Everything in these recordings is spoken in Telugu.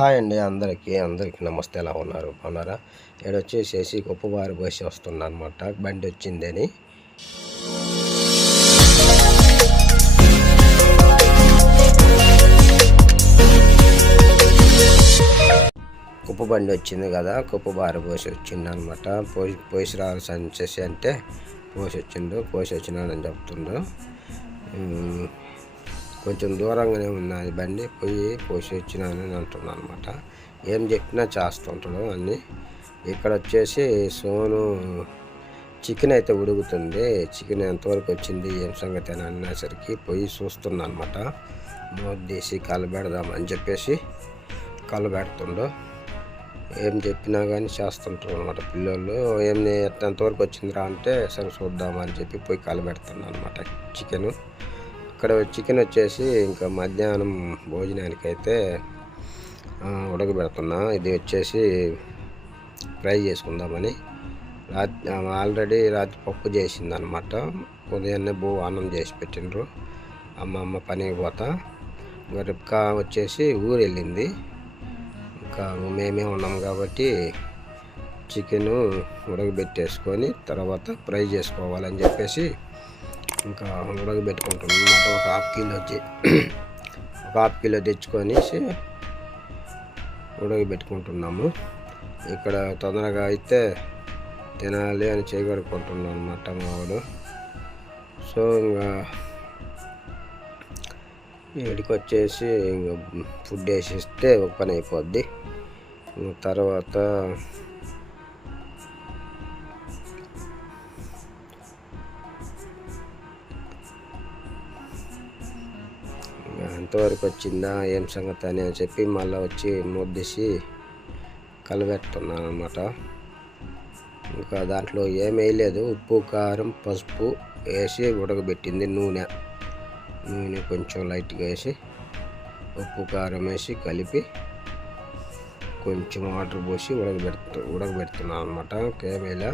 హాయ్ అండి అందరికీ. అందరికీ నమస్తే. ఎలా ఉన్నారు? బాగున్నారా? ఇక్కడ వచ్చేసేసి కుప్పవారి పోసి వస్తున్నా అనమాట బండి వచ్చిందని. కుప్ప బండి వచ్చింది కదా. కుప్ప బారి పోసి వచ్చింది అనమాట పోసి పోసి రావాల్సి అంటే పోసి వచ్చిండు. పోసి వచ్చినాడని చెప్తుండు. కొంచెం దూరంగానే ఉన్నది బండి పోయి పోసి వచ్చినానని అంటున్నాను అనమాట ఏం చెప్పినా చేస్తుంటాడు అన్నీ. ఇక్కడ వచ్చేసి సోను చికెన్ అయితే ఉడుకుతుంది. చికెన్ ఎంతవరకు వచ్చింది ఏం సంగతి అని అనేసరికి పోయి చూస్తున్నా అనమాట మూతీసి కలబెడదామని చెప్పేసి కలబెడుతుండు ఏం చెప్పినా కానీ చేస్తుంటారు అనమాట పిల్లలు ఏం ఎంతవరకు వచ్చిందిరా అంటే సరే చూద్దామని చెప్పి పోయి కలబెడుతున్నాను అనమాట చికెను. ఇక్కడ చికెన్ వచ్చేసి ఇంకా మధ్యాహ్నం భోజనానికి అయితే ఉడకబెడుతున్నా. ఇది వచ్చేసి ఫ్రై చేసుకుందామని. రాత్రి ఆల్రెడీ రాత్రి పప్పు చేసింది అనమాట ఉదయాన్నే భూ అన్నం చేసి పెట్టిండ్రు. అమ్మ అమ్మ పనికి పోతా. ఇంకా రిప్కా వచ్చేసి ఊరు వెళ్ళింది ఇంకా మేమే ఉన్నాం కాబట్టి చికెను ఉడకబెట్టేసుకొని తర్వాత ఫ్రై చేసుకోవాలని చెప్పేసి ఇంకా ఉడకబెట్టుకుంటున్నాం అనమాట ఒక హాఫ్ కిలో వచ్చి ఒక హాఫ్ కిలో తెచ్చుకొనేసి ఉడకబెట్టుకుంటున్నాము ఇక్కడ తొందరగా అయితే తినాలి అని చేయగడుకుంటున్నాం అనమాట మావాడు సో ఇంకా వీడికి వచ్చేసి ఇంకా ఫుడ్ వేసిస్తే ఒక పని అయిపోద్ది తర్వాత ఇంతవరకు ఎంతవరకు వచ్చిందా ఏం సంగతి అని చెప్పి మళ్ళీ వచ్చి ముద్దేసి కలబెడుతున్నాను అనమాట ఇంకా దాంట్లో ఏం వేయలేదు. ఉప్పు కారం పసుపు వేసి ఉడకబెట్టింది నూనె. నూనె కొంచెం లైట్గా వేసి ఉప్పు కారం వేసి కలిపి కొంచెం వాటర్ పోసి ఉడకబెడుతు ఉడకబెడుతున్నాను అనమాట ఇంకేమేలా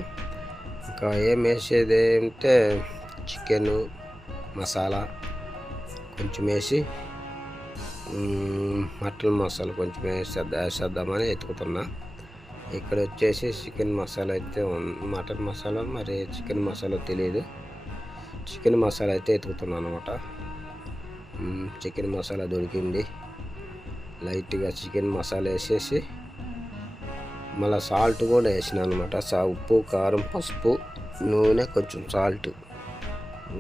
ఇంకా ఏం వేసేది అంటే చికెను మసాలా కొంచెం వేసి మటన్ మసాలా కొంచెం వేసేద్దా వేసేద్దామని ఎత్తుకుతున్నా. ఇక్కడ వచ్చేసి చికెన్ మసాలా అయితే మటన్ మసాలా మరి చికెన్ మసాలా తెలియదు చికెన్ మసాలా అయితే ఎత్తుకుతున్నాను అనమాట చికెన్ మసాలా దొరికింది. లైట్గా చికెన్ మసాలా వేసేసి మళ్ళీ సాల్ట్ కూడా వేసిన అనమాట సా ఉప్పు కారం పసుపు నూనె కొంచెం సాల్ట్.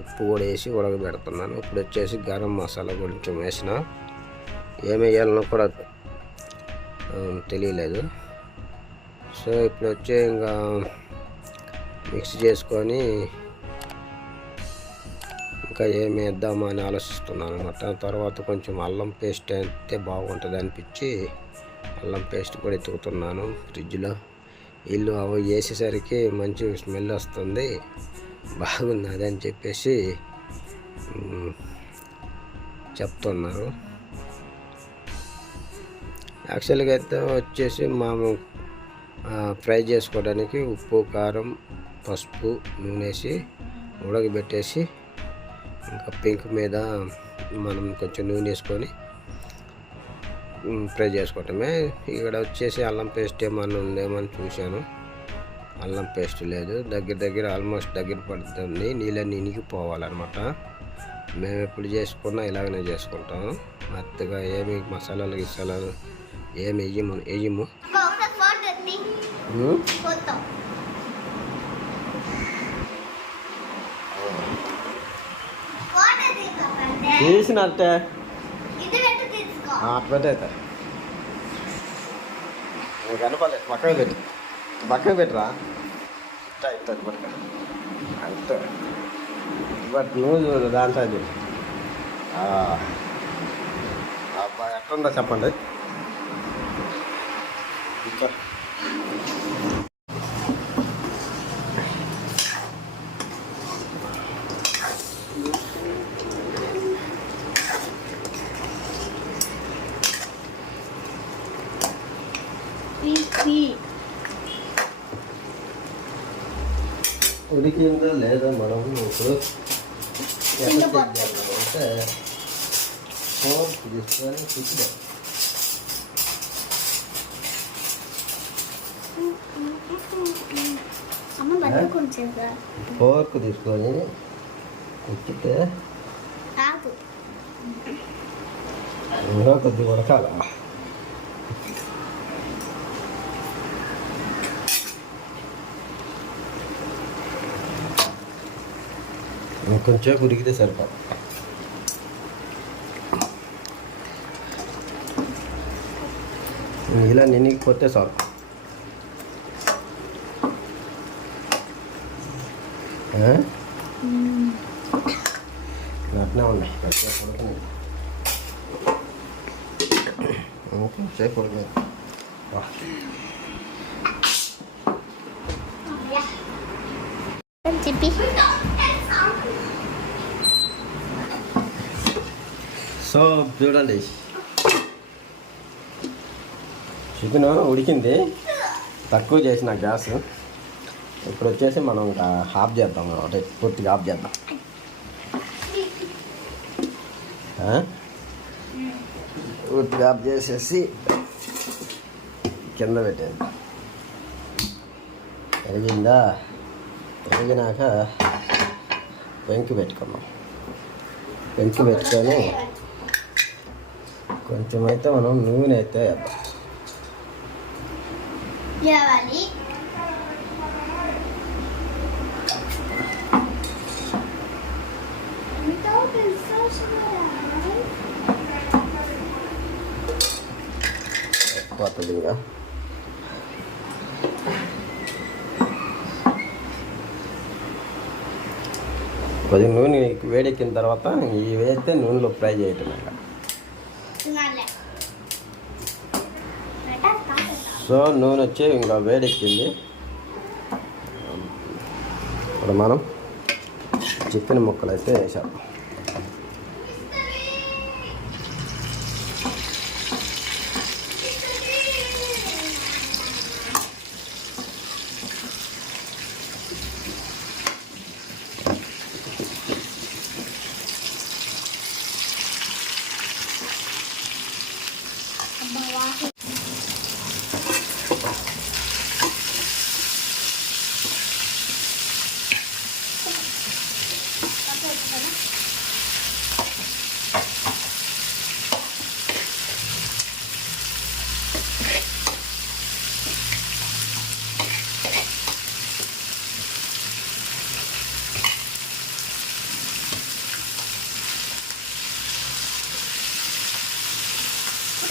ఉప్పు కూడా వేసి ఉడకబెడుతున్నాను. ఇప్పుడు వచ్చేసి గరం మసాలా కొంచెం వేసిన. ఏమి వేయాలనో కూడా తెలియలేదు. సో ఇప్పుడు వచ్చి ఇంకా మిక్స్ చేసుకొని ఇంకా ఏమి వేద్దామా అని ఆలోచిస్తున్నాను అనమాట తర్వాత కొంచెం అల్లం పేస్ట్ అయితే బాగుంటుంది అనిపించి అల్లం పేస్ట్ కూడా ఎత్తుకుతున్నాను ఫ్రిడ్జ్లో. ఇల్లు అవి వేసేసరికి మంచి స్మెల్ వస్తుంది బాగుంది అదని చెప్పేసి చెప్తున్నారు. యాక్చువల్గా అయితే వచ్చేసి మాము ఫ్రై చేసుకోవడానికి ఉప్పు కారం పసుపు నూనె ఉడకబెట్టేసి ఇంకా పింక్ మీద మనం కొంచెం నూనె వేసుకొని ఫ్రై చేసుకోవటమే. ఇక్కడ వచ్చేసి అల్లం పేస్ట్ ఏమన్నా ఉందేమో అని చూశాను. అల్లం పేస్ట్ లేదు. దగ్గర దగ్గర ఆల్మోస్ట్ దగ్గర పడుతుంది. నీళ్ళని ఇనికిపోవాలన్నమాట మేము ఎప్పుడు చేసుకున్నా ఇలాగనే చేసుకుంటాం మెత్తగా ఏమి మసాలాలు గిసాలాలు ఫోటో. ఫోటో తీసుకోకండి తీసినట్టే తీసుకో. పెట్టయితే కనపలేదు పక్కన పెట్టు. పక్కన పెట్టరా? ఇట్ట ఇట్ట అంతే. బట్ నువ్వు చూడు దాంట్లో చూడు. అబ్బా ఎట్లుందో చెప్పండి. ఇంకా తీసి ఉడికిందో లేదో మనం ఇప్పుడు కింద ఎట్లా పడుతుంది. చెక్ చేద్దాం అంటే సోప్ తీసుకొని తిప్పుదాం కొంచెం ఫోర్క్ తీసుకొని ఆకు ఇంకా కొద్ది ఉడకాల? ఇంకొంచెం ఉరికితే సరిపడ ఇలా 응? 음. 나 나온다. 나 진짜 버릇이네. 오케이, 버릇이네. 와. 집이 소별하네. 집은 우리 긴데 닦고 자시나 가스. ఇప్పుడు వచ్చేసి మనం ఇంకా హాఫ్ చేద్దాం అనమాట పూర్తిగా ఆఫ్ చేద్దాం. పూర్తిగా ఆఫ్ చేసేసి కింద పెట్టేది ఎరిగిందా? ఎరిగినాక వెంకి పెట్టుకున్నాం పెంకి పెట్టుకొని కొంచెం అయితే మనం నూనె అయితే వేద్దాం. ఇంకా కొద్దిగా నూనె వేడెక్కిన తర్వాత ఇవి వేస్తే నూనెలో ఫ్రై చేయటం ఇంకా సో నూనె వచ్చి ఇంకా వేడెక్కింది. ఇప్పుడు మనం చికెన్ ముక్కలు అయితే వేసాం.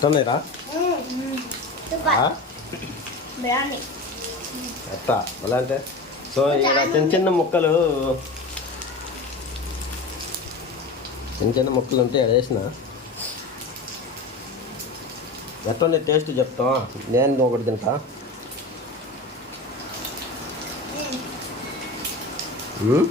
ఎట్టున్నాయిరా బిర్యానీ. ఎట్టా? ఎలా అంటే? సో ఇలా చిన్న చిన్న ముక్కలు చిన్న చిన్న ముక్కలు ఉంటే వేసిన? ఎట్లా టేస్ట్ చెప్తావా? నేను ఒకటి తింటా. మ్మ్?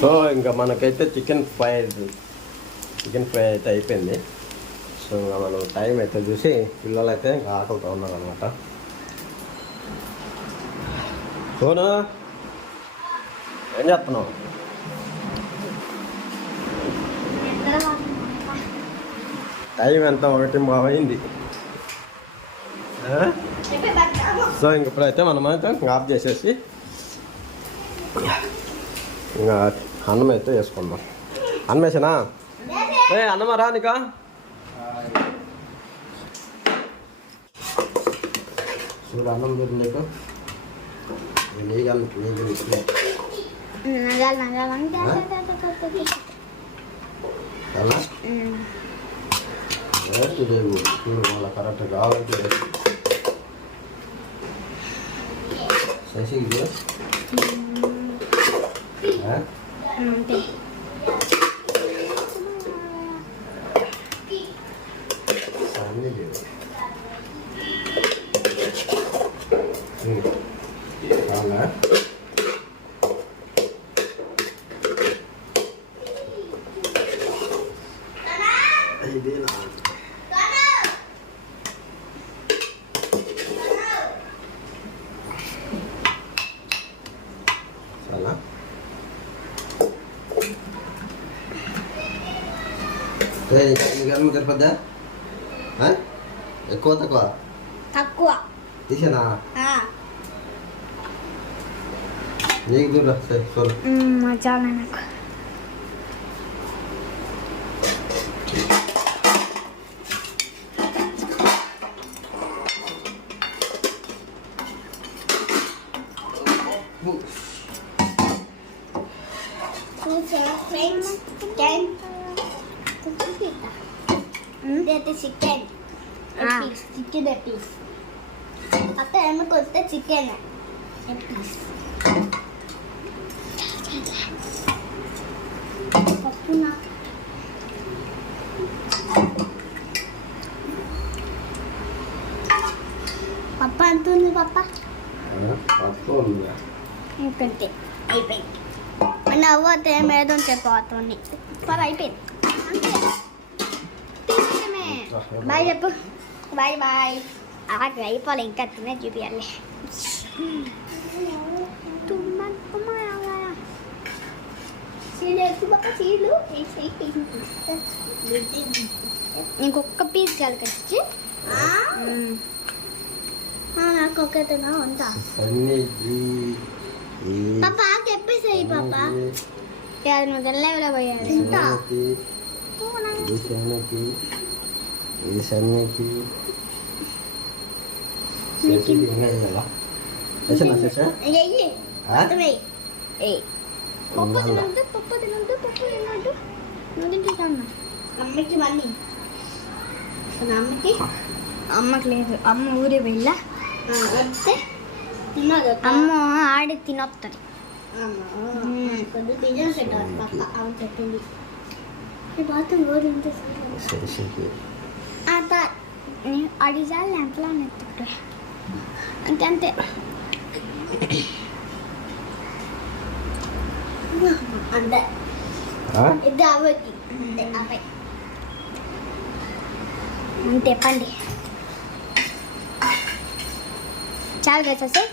సో ఇంకా మనకైతే చికెన్ ఫ్రై చికెన్ ఫ్రై అయితే అయిపోయింది సో ఇంకా మనం టైం అయితే చూసి పిల్లలు అయితే ఇంకా ఆకలితో ఉన్నారు అనమాట ఫోను ఏం చేస్తున్నావు టైం ఎంత ఒకటి బాగైంది సో ఇంక ఇప్పుడైతే మనం అయితే ఇంక ఆఫ్ చేసేసి ఇంకా అన్నం అయితే వేసుకుందాం. అన్నం వేసానా ఏ అన్నమా రా నీకా. చూడు అన్నం చూడు నీకు నీకు నీకు ఇష్టం లేవు చూడు మళ్ళీ కరెక్ట్ కావాలంటే రేటు. శశి ఇది ఆ? అంతే అన్నీ లేవు అన్నం సరిపోద్దా? ఎక్కువ తక్కువ? తక్కువ. తీసేనా. నీకు చూడ సరే చాలా నాకు ఫ్రెండ్స్ చికెన్ ఇది చికెన్ పీస్ చికెన్ పీస్ అత్త ఎమ్మకి వస్తే చికెన్ పీస్ పప్పు నాకు పప్ప ఎంత ఉంది పప్ప ఇంకంతే అయిపోయింది మన అవ్వతే మేదో చెప్పవుతుంది పది అయిపోయింది. బాయ్ చెప్పు బాయ్ బాయ్ అలాగే అయిపోవాలి ఇంకా తినే చూపించాలి ఇంకొక పీస్ చాలు కచ్చి నాకు ఒకటేనా ఉంటా పాప చెప్పేసాయి పాప యాద నువ్వు లెవెల్ పోయాడు ఇది పప్పు తినద్దు పప్పు తినద్దు నువ్వు తింటాను అమ్మకి మళ్ళీ అమ్మకి అమ్మకి లేదు. అమ్మ ఊరి వెళ్ళా. వస్తే అమ్మ ఆడి తినొస్తుంది చెప్పింది. బాత్రూమ్ రోజు ఉంటే శశికి అత అడిగాలి ఎంతలో నెత్తుకుంటే అంతే అంతే. అంతే? ఇది అవ్వకి అబ్బాయి అంతే పండి. చాలు కదా సార్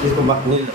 తీసుకోమ్మా నీళ్ళు.